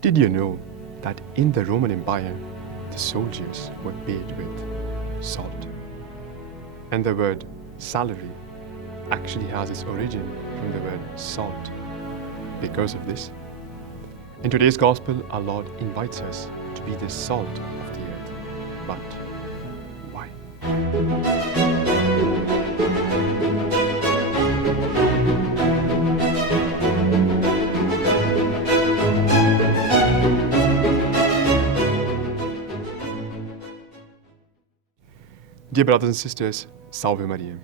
Did you know that in the Roman Empire, the soldiers were paid with salt? And the word salary actually has its origin from the word salt. Because of this, in today's Gospel, our Lord invites us to be the salt of the earth. But why? Dear brothers and sisters, Salve Maria.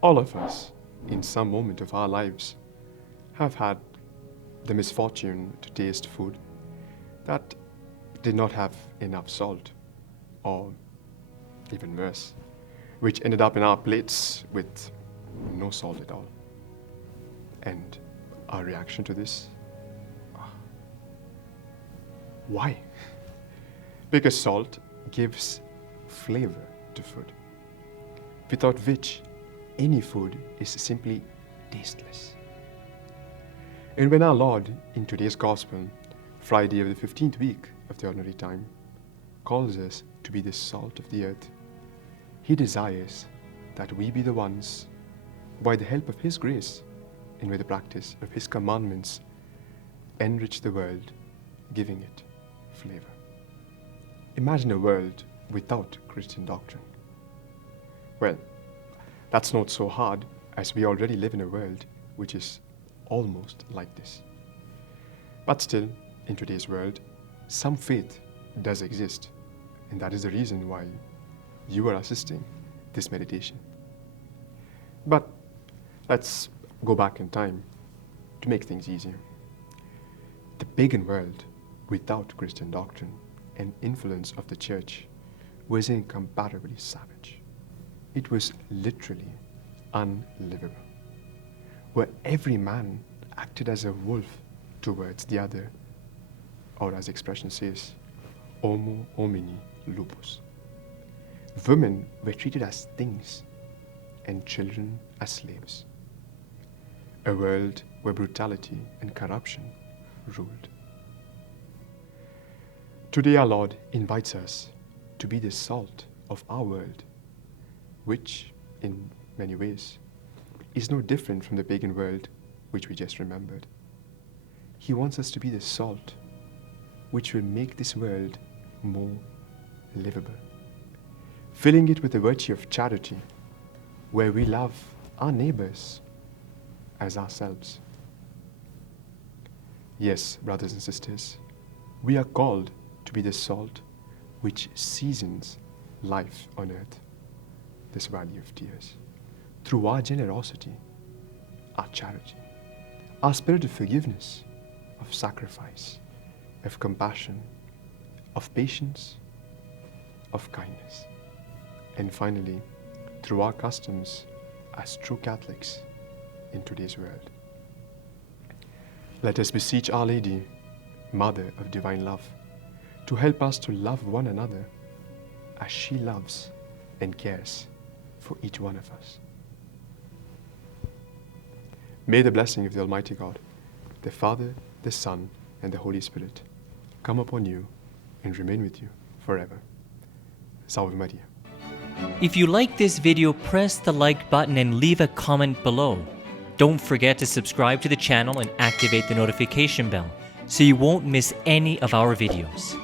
All of us, in some moment of our lives, have had the misfortune to taste food that did not have enough salt, or even worse, which ended up in our plates with no salt at all. And our reaction to this? Why? Because salt gives flavor to food, without which any food is simply tasteless. And when our Lord, in today's Gospel, Friday of the 15th week of the ordinary time, calls us to be the salt of the earth, He desires that we be the ones, by the help of His grace and with the practice of His commandments, enrich the world, giving it flavor. Imagine a world without Christian doctrine. Well, that's not so hard, as we already live in a world which is almost like this. But still, in today's world, some faith does exist, and that is the reason why you are assisting this meditation. But let's go back in time to make things easier. The pagan world, without Christian doctrine and influence of the church, was incomparably savage. It was literally unlivable, where every man acted as a wolf towards the other, or as the expression says, homo homini lupus. Women were treated as things, and children as slaves. A world where brutality and corruption ruled. Today our Lord invites us to be the salt of our world, which, in many ways, is no different from the pagan world which we just remembered. He wants us to be the salt which will make this world more livable, filling it with the virtue of charity, where we love our neighbors as ourselves. Yes, brothers and sisters, we are called to be the salt which seasons life on earth, this valley of tears, through our generosity, our charity, our spirit of forgiveness, of sacrifice, of compassion, of patience, of kindness, and finally, through our customs as true Catholics in today's world. Let us beseech Our Lady, Mother of Divine Love, to help us to love one another as she loves and cares for each one of us. May the blessing of the Almighty God, the Father, the Son, and the Holy Spirit come upon you and remain with you forever. Salve Maria. If you like this video, press the like button and leave a comment below. Don't forget to subscribe to the channel and activate the notification bell so you won't miss any of our videos.